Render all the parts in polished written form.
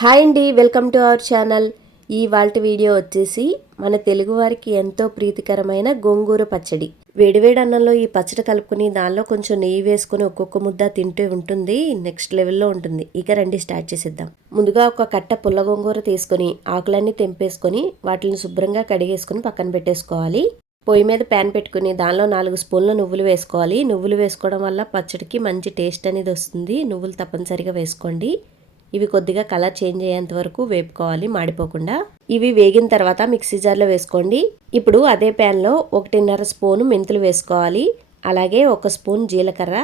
Hi అండి, welcome to our channel. ఇవాల్టి video వచ్చేసి మన తెలుగువారికి ఎంతో ప్రీతికరమైన గోంగూర పచ్చడి. వేడివేడి అన్నంలో ఈ పచ్చడి కలుపుకుని దానిలో కొంచెం నెయ్యి వేసుకుని ఒక్కొక్క ముద్ద తింటూ ఉంటుంది నెక్స్ట్ లెవెల్లో ఉంటుంది. ఇక రండి స్టార్ట్ చేసేద్దాం. ముందుగా ఒక కట్ట పుల్ల గోంగూర తీసుకొని ఆకులన్నీ తెంపేసుకొని వాటిని శుభ్రంగా కడిగేసుకుని పక్కన పెట్టేసుకోవాలి. పొయ్యి మీద ప్యాన్ పెట్టుకుని దానిలో 4 స్పూన్ల నువ్వులు వేసుకోవాలి. నువ్వులు వేసుకోవడం వల్ల పచ్చడికి మంచి టేస్ట్ అనేది వస్తుంది. నువ్వులు తప్పనిసరిగా వేసుకోండి. ఇవి కొద్దిగా కలర్ చేంజ్ అయ్యేంత వరకు వేపుకోవాలి, మాడిపోకుండా. ఇవి వేగిన తర్వాత మిక్సీ జార్లో వేసుకోండి. ఇప్పుడు అదే ప్యాన్లో 1.5 స్పూను మెంతులు వేసుకోవాలి. అలాగే 1 స్పూన్ జీలకర్ర,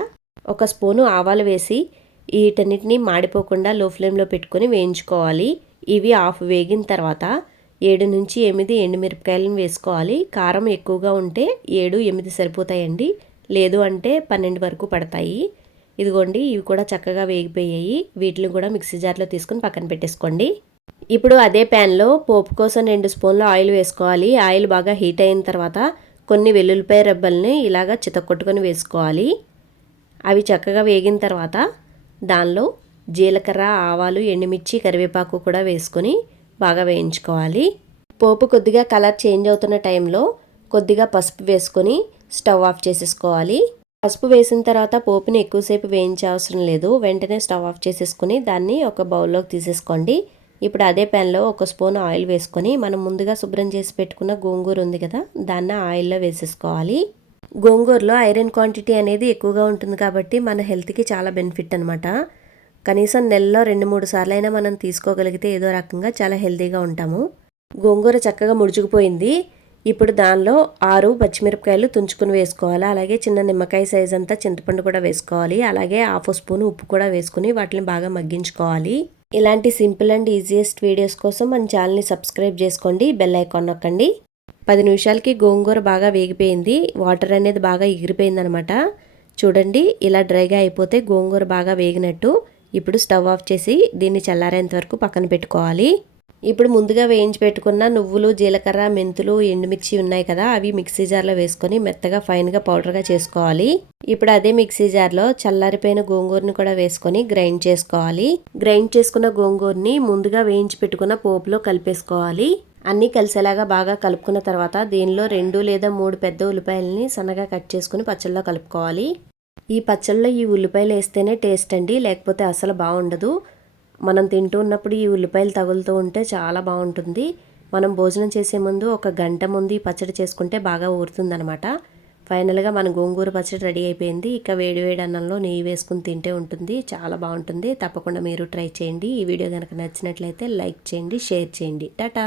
1 స్పూను ఆవాలు వేసి వీటన్నిటిని మాడిపోకుండా లో ఫ్లేమ్లో పెట్టుకొని వేయించుకోవాలి. ఇవి హాఫ్ వేగిన తర్వాత 7 నుంచి 8 ఎండుమిరపకాయలను వేసుకోవాలి. కారం ఎక్కువగా ఉంటే 7, 8 సరిపోతాయండి. లేదు అంటే 12 వరకు పడతాయి. ఇదిగోండి, ఇవి కూడా చక్కగా వేగిపోయాయి. వీటిని కూడా మిక్సీ జార్లో తీసుకుని పక్కన పెట్టేసుకోండి. ఇప్పుడు అదే ప్యాన్లో పోపు కోసం 2 స్పూన్ల ఆయిల్ వేసుకోవాలి. ఆయిల్ బాగా హీట్ అయిన తర్వాత కొన్ని వెల్లుల్లిపాయ రెబ్బల్ని ఇలాగా చితక్కొట్టుకొని వేసుకోవాలి. అవి చక్కగా వేగిన తర్వాత దానిలో జీలకర్ర, ఆవాలు, ఎండుమిర్చి, కరివేపాకు కూడా వేసుకొని బాగా వేయించుకోవాలి. పోపు కొద్దిగా కలర్ చేంజ్ అవుతున్న టైంలో కొద్దిగా పసుపు వేసుకొని స్టవ్ ఆఫ్ చేసేసుకోవాలి. పసుపు వేసిన తర్వాత పోపుని ఎక్కువసేపు వేయించే అవసరం లేదు. వెంటనే స్టవ్ ఆఫ్ చేసేసుకుని దాన్ని ఒక బౌల్లోకి తీసేసుకోండి. ఇప్పుడు అదే ప్యాన్లో 1 స్పూన్ ఆయిల్ వేసుకొని మనం ముందుగా శుభ్రం చేసి పెట్టుకున్న గోంగూర ఉంది కదా, దాన్ని ఆయిల్లో వేసేసుకోవాలి. గోంగూరలో ఐరన్ క్వాంటిటీ అనేది ఎక్కువగా ఉంటుంది కాబట్టి మన హెల్త్కి చాలా బెనిఫిట్ అనమాట. కనీసం నెలలో 2-3 సార్లు అయినా మనం తీసుకోగలిగితే ఏదో రకంగా చాలా హెల్తీగా ఉంటాము. గోంగూర చక్కగా ముడుచుకుపోయింది. ఇప్పుడు దానిలో 6 పచ్చిమిరపకాయలు తుంచుకుని వేసుకోవాలి. అలాగే చిన్న నిమ్మకాయ సైజ్ అంతా చింతపండు కూడా వేసుకోవాలి. అలాగే 1/2 స్పూన్ ఉప్పు కూడా వేసుకుని వాటిని బాగా మగ్గించుకోవాలి. ఇలాంటి సింపుల్ అండ్ ఈజియెస్ట్ వీడియోస్ కోసం మన ఛానల్ని సబ్స్క్రైబ్ చేసుకోండి, బెల్ ఐకాన్ నొక్కండి. 10 నిమిషాలకి గోంగూర బాగా వేగిపోయింది. వాటర్ అనేది బాగా ఎగిరిపోయింది అనమాట. చూడండి, ఇలా డ్రైగా అయిపోతే గోంగూర బాగా వేగినట్టు. ఇప్పుడు స్టవ్ ఆఫ్ చేసి దీన్ని చల్లారేంత వరకు పక్కన పెట్టుకోవాలి. ఇప్పుడు ముందుగా వేయించి పెట్టుకున్న నువ్వులు, జీలకర్ర, మెంతులు, ఎండుమిర్చి ఉన్నాయి కదా, అవి మిక్సీ జార్లో వేసుకొని మెత్తగా ఫైన్గా పౌడర్గా చేసుకోవాలి. ఇప్పుడు అదే మిక్సీ జార్లో చల్లారిపోయిన గోంగూరని కూడా వేసుకొని గ్రైండ్ చేసుకోవాలి. గ్రైండ్ చేసుకున్న గోంగూరని ముందుగా వేయించి పెట్టుకున్న పోపులో కలిపేసుకోవాలి. అన్నీ కలిసేలాగా బాగా కలుపుకున్న తర్వాత దీనిలో 2 లేదా 3 పెద్ద ఉల్లిపాయలని సన్నగా కట్ చేసుకుని పచ్చళ్ళలో కలుపుకోవాలి. ఈ పచ్చళ్ళలో ఈ ఉల్లిపాయలు వేస్తేనే టేస్ట్ అండి, లేకపోతే అసలు బాగుండదు. మనం తింటూ ఉన్నప్పుడు ఈ ఉల్లిపాయలు తగులుతూ ఉంటే చాలా బాగుంటుంది. మనం భోజనం చేసే ముందు 1 గంట ముందు ఈ పచ్చడి చేసుకుంటే బాగా ఊరుతుందనమాట. ఫైనల్గా మన గోంగూర పచ్చడి రెడీ అయిపోయింది. ఇక వేడివేడి అన్నంలో నెయ్యి వేసుకుని తింటే ఉంటుంది, చాలా బాగుంటుంది. తప్పకుండా మీరు ట్రై చేయండి. ఈ వీడియో కనుక నచ్చినట్లయితే లైక్ చేయండి, షేర్ చేయండి. టాటా.